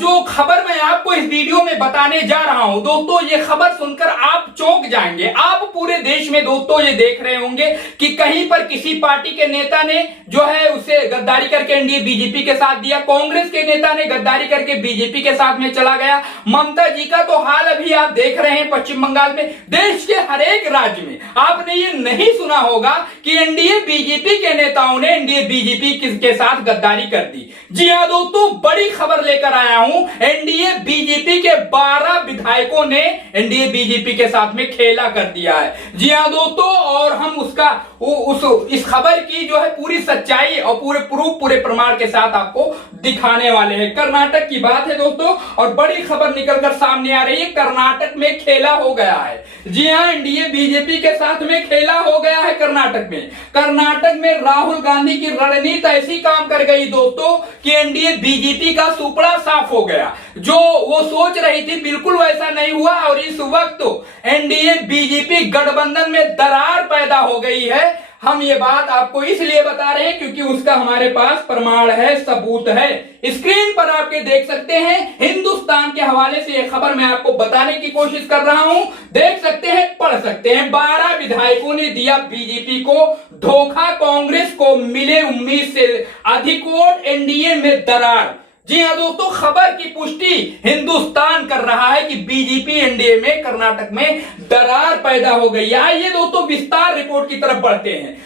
जो खबर मैं आपको इस वीडियो में बताने जा रहा हूं दोस्तों, ये खबर सुनकर आप चौंक जाएंगे। आप पूरे देश में दोस्तों ये देख रहे होंगे कि कहीं पर किसी पार्टी के नेता ने जो है उसे गद्दारी करके एनडीए बीजेपी के साथ दिया, कांग्रेस के नेता ने गद्दारी करके बीजेपी के साथ में चला गया। ममता जी का तो हाल अभी आप देख रहे हैं पश्चिम बंगाल में। देश के हर एक राज्य में आपने ये नहीं सुना होगा कि एनडीए बीजेपी के नेताओं ने एनडीए बीजेपी के साथ गद्दारी कर दी। जी हां दोस्तों, बड़ी खबर लेकर आया हूं। एनडीए बीजेपी के 12 विधायकों ने एनडीए बीजेपी के साथ में खेला कर दिया है। जी हां दोस्तों, और हम इस खबर की जो है पूरी सच्चाई और पूरे प्रूफ, पूरे प्रमाण के साथ आपको दिखाने वाले हैं। कर्नाटक की बात है दोस्तों, और बड़ी खबर निकलकर सामने आ रही है। कर्नाटक में खेला हो गया है। जी हां, एनडीए बीजेपी के साथ में खेला हो गया है कर्नाटक में। कर्नाटक में राहुल गांधी की रणनीति ऐसी काम कर गई दोस्तों कि एनडीए बीजेपी का सुपड़ा साफ हो गया। जो वो सोच रही थी बिल्कुल वैसा नहीं हुआ, और इस वक्त एनडीए बीजेपी गठबंधन में दरार पैदा हो गई है। हम ये बात आपको इसलिए बता रहे हैं क्योंकि उसका हमारे पास प्रमाण है, सबूत है। स्क्रीन पर आपके देख सकते हैं, हिंदुस्तान के हवाले से यह खबर मैं आपको बताने की कोशिश कर रहा हूं। देख सकते हैं, पढ़ सकते हैं। 12 विधायकों ने दिया बीजेपी को धोखा, कांग्रेस को मिले उम्मीद से अधिक वोट, एनडीए में दरार। जी हां दोस्तों, खबर की पुष्टि हिंदुस्तान कर रहा है कि बीजेपी एनडीए में कर्नाटक में दरार पैदा हो गई। आइए दोस्तों विस्तार रिपोर्ट की तरफ बढ़ते हैं।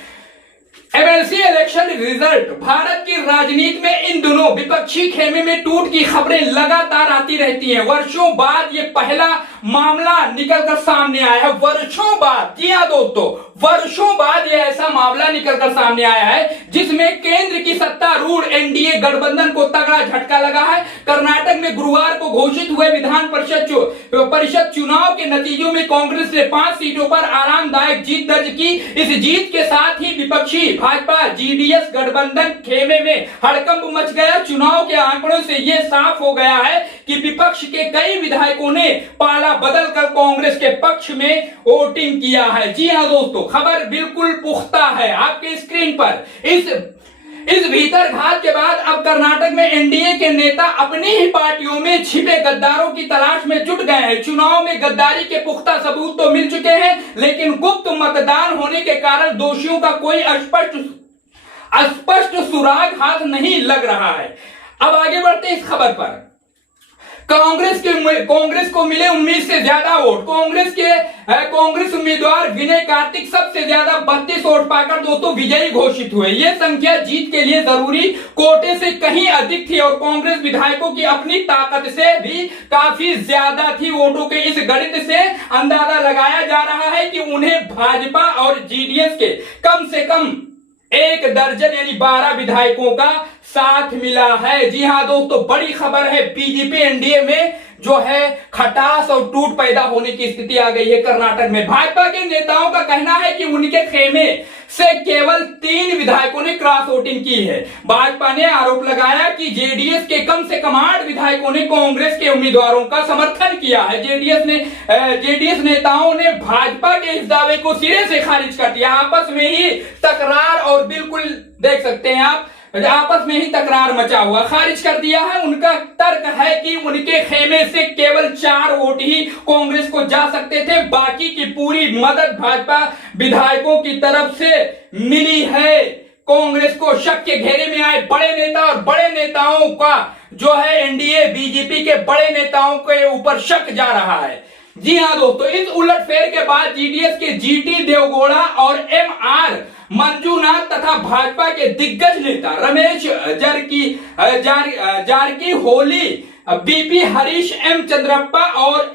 MLC election result. भारत की राजनीति में इन दिनों विपक्षी खेमे में टूट की खबरें लगातार आती रहती हैं। वर्षों बाद ये पहला मामला निकलकर सामने आया है। वर्षों बाद, जी हां दोस्तों, वर्षों बाद ये ऐसा मामला निकलकर सामने आया है जिसमें केंद्र की सत्तारूढ़ एनडीए गठबंधन को तगड़ा झटका लगा है। कर्नाटक में गुरुवार को घोषित हुए विधान परिषद चुनाव के नतीजों में कांग्रेस ने 5 सीटों पर आरामदायक जीत दर्ज की। इस जीत के साथ ही विपक्षी भाजपा जेडीएस गठबंधन खेमे में हड़कंप मच गया। चुनाव के आंकड़ों से यह साफ हो गया है कि विपक्ष के कई विधायकों ने पाला बदलकर कांग्रेस के पक्ष में वोटिंग किया है। जी हां दोस्तों, खबर बिल्कुल पुख्ता है आपके स्क्रीन पर। इस भीतर घात के बाद अब कर्नाटक में एनडीए के नेता अपनी ही पार्टियों में छिपे गद्दारों की तलाश में जुट गए हैं। चुनाव में गद्दारी के पुख्ता सबूत तो मिल चुके हैं, लेकिन गुप्त मतदान होने के कारण दोषियों का कोई स्पष्ट सुराग हाथ नहीं लग रहा है। अब आगे बढ़ते इस खबर पर। कांग्रेस को मिले उम्मीद से ज्यादा वोट। कांग्रेस उम्मीदवार विनय कार्तिक सबसे ज्यादा 32 वोट पाकर दोस्तों विजयी घोषित हुए। यह संख्या जीत के लिए जरूरी कोटे से कहीं अधिक थी और कांग्रेस विधायकों की अपनी ताकत से भी काफी ज्यादा थी। वोटों के इस गणित से अंदाजा लगाया जा रहा है कि उन्हें भाजपा और जेडीएस के कम से कम 1 दर्जन यानी 12 विधायकों का साथ मिला है। जी हां दोस्तों, बड़ी खबर है। बीजेपी एनडीए में जो है खटास और टूट पैदा होने की स्थिति आ गई है कर्नाटक में। भाजपा के नेताओं का कहना है कि उनके खेमे से केवल 3 विधायकों ने क्रॉस वोटिंग की है। भाजपा ने आरोप लगाया कि जेडीएस के कम से कम 8 विधायकों ने कांग्रेस के उम्मीदवारों का समर्थन किया है। जेडीएस नेताओं ने भाजपा के इस दावे को सिरे से खारिज कर दिया। आपस में ही तकरार, और बिल्कुल देख सकते हैं आप, आपस में ही तकरार मचा हुआ, खारिज कर दिया है। उनका तर्क है कि उनके खेमे से केवल 4 वोट ही कांग्रेस को जा सकते थे, बाकी की पूरी मदद भाजपा विधायकों की तरफ से मिली है। कांग्रेस को शक के घेरे में आए बड़े नेता और बड़े नेताओं का जो है एनडीए बीजेपी के बड़े नेताओं के ऊपर शक जा रहा है। जी हां दोस्तों, इस उलटफेर के बाद जेडीएस के जीटी देवगौड़ा और एमआर मंजूनाथ तथा भाजपा के दिग्गज नेता रमेश जारकी होली, बीपी हरीश, एम चंद्रप्पा और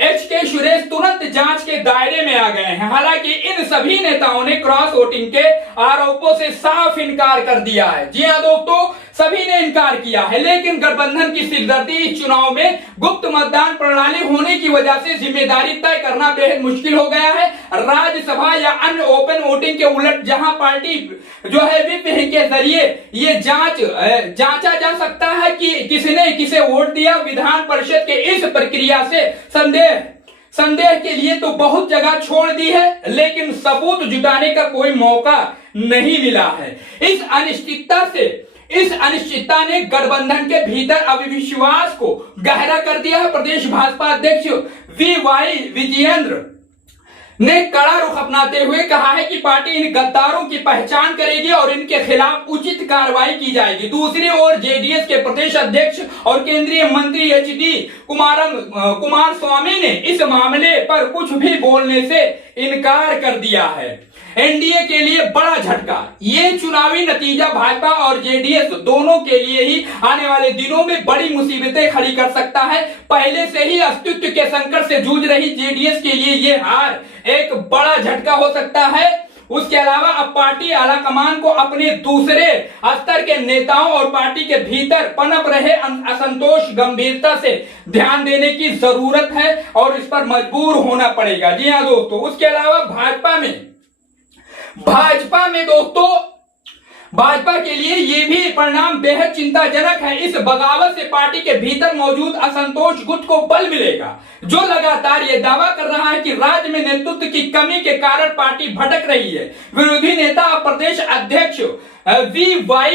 एच के सुरेश तुरंत जांच के दायरे में आ गए हैं। हालांकि इन सभी नेताओं ने क्रॉस वोटिंग के आरोपों से साफ इनकार कर दिया है। जी हां दोस्तों, सभी ने इनकार किया है, लेकिन गठबंधन की सिरदर्दी इस चुनाव में गुप्त मतदान प्रणाली होने की वजह से जिम्मेदारी तय करना बेहद मुश्किल हो गया है। राज्यसभा या अन्य ओपन वोटिंग के उलट जहां पार्टी जो है विप के जरिए ये जांचा जा सकता है कि किसने किसे वोट दिया, विधान परिषद के इस प्रक्रिया से संदेह के लिए तो बहुत जगह छोड़ दी है, लेकिन सबूत जुटाने का कोई मौका नहीं मिला है। इस इस अनिश्चितता ने गठबंधन के भीतर अविश्वास को गहरा कर दिया है। प्रदेश भाजपा अध्यक्ष वी विजयेंद्र ने कड़ा रुख अपनाते हुए कहा है कि पार्टी इन गद्दारों की पहचान करेगी और इनके खिलाफ उचित कार्रवाई की जाएगी। दूसरी ओर जेडीएस के प्रदेश अध्यक्ष और केंद्रीय मंत्री एचडी कुमार स्वामी ने इस मामले पर कुछ भी बोलने से इनकार कर दिया है। एनडीए के लिए बड़ा झटका। ये चुनावी नतीजा भाजपा और जेडीएस दोनों के लिए ही आने वाले दिनों में बड़ी मुसीबतें खड़ी कर सकता है। पहले से ही अस्तित्व के संकट से जूझ रही जेडीएस के लिए ये हार एक बड़ा झटका हो सकता है। उसके अलावा अब पार्टी आलाकमान को अपने दूसरे स्तर के नेताओं और पार्टी के भीतर पनप रहे असंतोष गंभीरता से ध्यान देने की जरूरत है और इस पर मजबूर होना पड़ेगा। जी हाँ दोस्तों, उसके अलावा भाजपा के लिए ये भी परिणाम बेहद चिंताजनक है। इस बगावत से पार्टी के भीतर मौजूद असंतोष गुट को बल मिलेगा, जो लगातार ये दावा कर रहा है कि राज्य में नेतृत्व की कमी के कारण पार्टी भटक रही है। विरोधी नेता और प्रदेश अध्यक्ष वी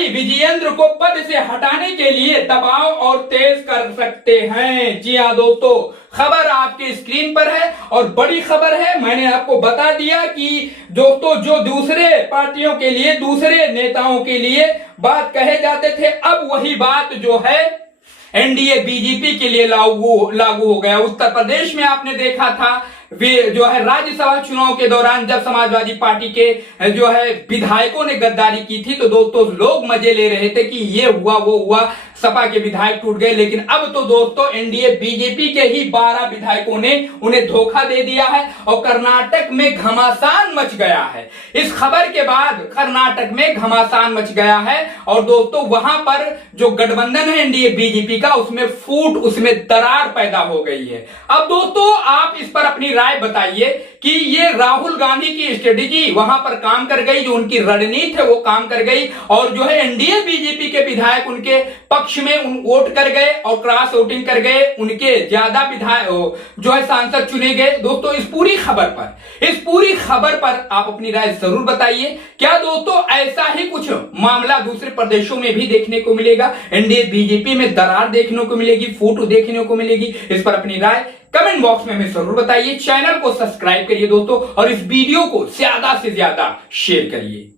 विजयेंद्र को पद से हटाने के लिए दबाव और तेज कर सकते हैं। जी हाँ दोस्तों, खबर आपके स्क्रीन पर है और बड़ी खबर है। मैंने आपको बता दिया कि दोस्तों जो दूसरे पार्टियों के लिए, दूसरे नेताओं के लिए बात कहे जाते थे, अब वही बात जो है एनडीए बीजेपी के लिए लागू हो गया। उत्तर प्रदेश में आपने देखा था वे जो है राज्यसभा चुनाव के दौरान जब समाजवादी पार्टी के जो है विधायकों ने गद्दारी की थी, तो दोस्तों लोग मजे ले रहे थे कि ये हुआ वो हुआ, सपा के विधायक टूट गए। लेकिन अब तो दोस्तों एनडीए बीजेपी के ही 12 विधायकों ने उन्हें धोखा दे दिया है और कर्नाटक में घमासान मच गया है। इस खबर के बाद कर्नाटक में घमासान मच गया है और दोस्तों वहां पर जो गठबंधन है एनडीए बीजेपी का, उसमें दरार पैदा हो गई है। अब दोस्तों आप इस पर अपनी राय बताइए कि ये राहुल गांधी की स्ट्रेटेजी वहां पर काम कर गई, जो उनकी रणनीति है वो काम कर गई और जो है एनडीए बीजेपी के विधायक उनके पक्ष में वोट कर गए और क्रॉस वोटिंग कर गए, उनके ज्यादा विधायक जो है सांसद चुने गए। दोस्तों इस पूरी खबर पर आप अपनी राय जरूर बताइए। क्या दोस्तों ऐसा ही कुछ मामला दूसरे प्रदेशों में भी देखने को मिलेगा? एनडीए बीजेपी में दरार देखने को मिलेगी, फूट देखने को मिलेगी? इस पर अपनी राय कमेंट बॉक्स में हमें जरूर बताइए। चैनल को सब्सक्राइब करिए दोस्तों और इस वीडियो को ज्यादा से ज्यादा शेयर करिए।